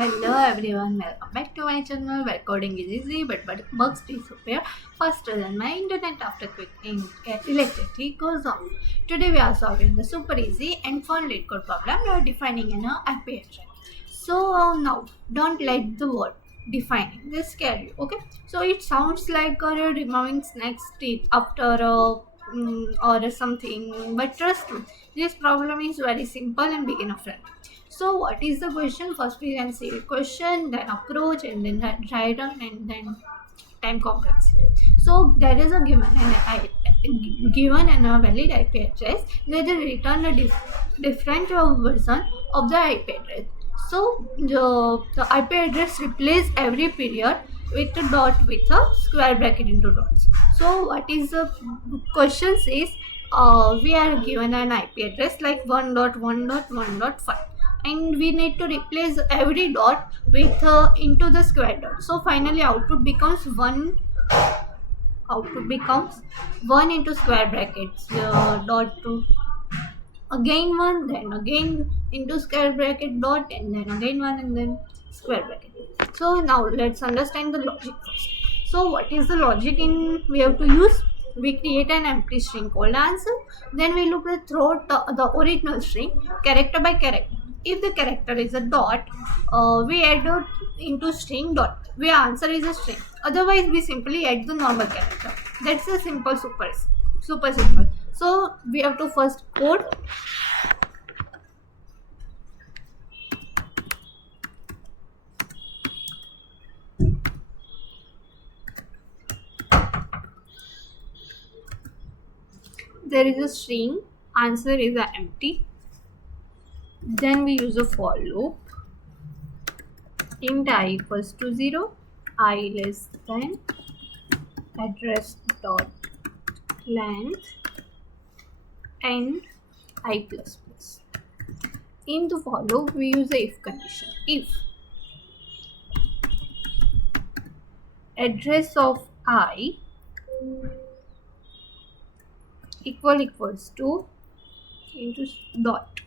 Hello everyone, welcome back to my channel where coding is easy but bugs disappear faster than my internet after quick electricity goes off. Today we are solving the super easy and fun lead code problem by defining an IP address. Now don't let the word defining this scare you, okay? So it sounds like you're removing snake's teeth after or something, but trust me, this problem is very simple and beginner friendly. So what is the question? First we can see the question, then approach, and then try run, and then time complexity. So there is a given and a valid IP address. They will return a different version of the IP address. So the IP address replace every period with a dot with a square bracket into dots. So what is the question says? We are given an IP address like 1.1.1.5, and we need to replace every dot with into the square dot. So finally output becomes 1 into square brackets dot to again 1, then again into square bracket dot, and then again 1, and then square bracket. So now let's understand the logic first. So what is the logic in we have to use? We create an empty string called answer, then we look at throughout the original string character by character. If the character is a dot, we add a into string dot where answer is a string, otherwise we simply add the normal character. That's a simple, super simple. So we have to first code. There is a string, answer is a empty, then we use a for loop. Int I equals to 0, I less than address dot length and I plus plus. In the for loop we use a if condition. If address of I equals to into dot,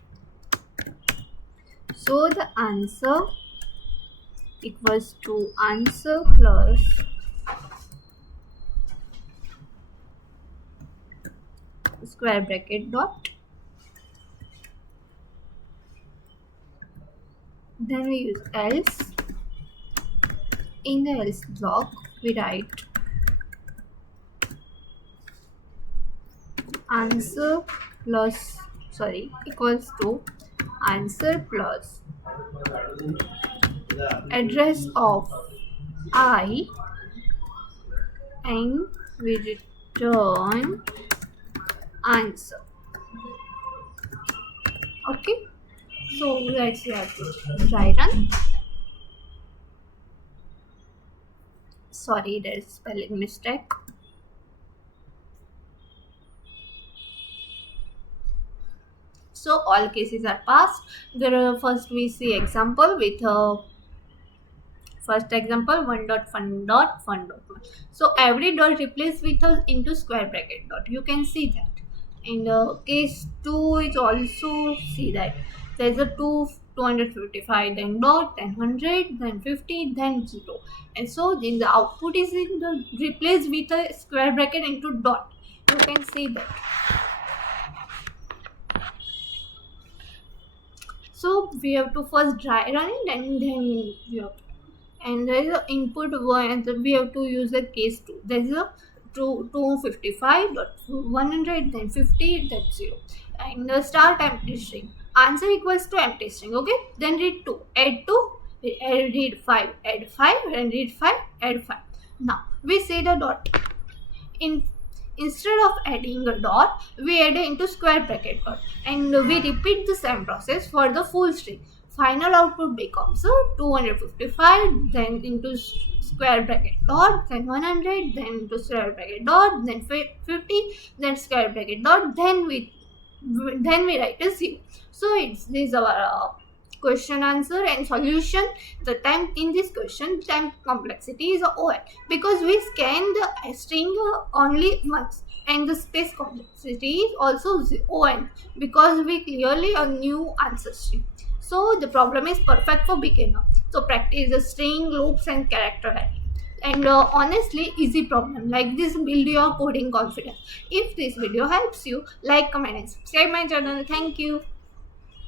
so the answer equals to answer plus square bracket dot, then we use else. In the else block we write answer plus equals to answer plus address of I, and we return answer. Okay, so let's have to try run. Sorry, there's spelling mistake. So all cases are passed. First we see example with first example 1.fun.fun.1. So every dot replaced with a into square bracket dot. You can see that. In case 2 is also see that there's a 255, then dot, then 100, then 50, then 0, and so then the output is in the replaced with a square bracket into dot. You can see that. So we have to first dry run it, and then we have to, and there is a input one, and we have to use the case 2. There is a 255.100, then 50, then 0, and the start empty string. Answer equals to empty string. Okay, then read 2, add 2, read 5, add 5, and read 5, add 5. Now we say the dot. Instead of adding a dot, we add into square bracket dot, and we repeat the same process for the full string. Final output becomes 255, then into square bracket dot, then 100, then into square bracket dot, then 50, then square bracket dot, then we write a 0. So this is our question answer and solution. The time in this question, time complexity is O(n) because we scan the string only once, and the space complexity is also O(n) because we clearly a new answer string. So the problem is perfect for beginner. So practice the string, loops, and character handling. And honestly, easy problem like this build your coding confidence. If this video helps you, like, comment, and subscribe my channel. Thank you.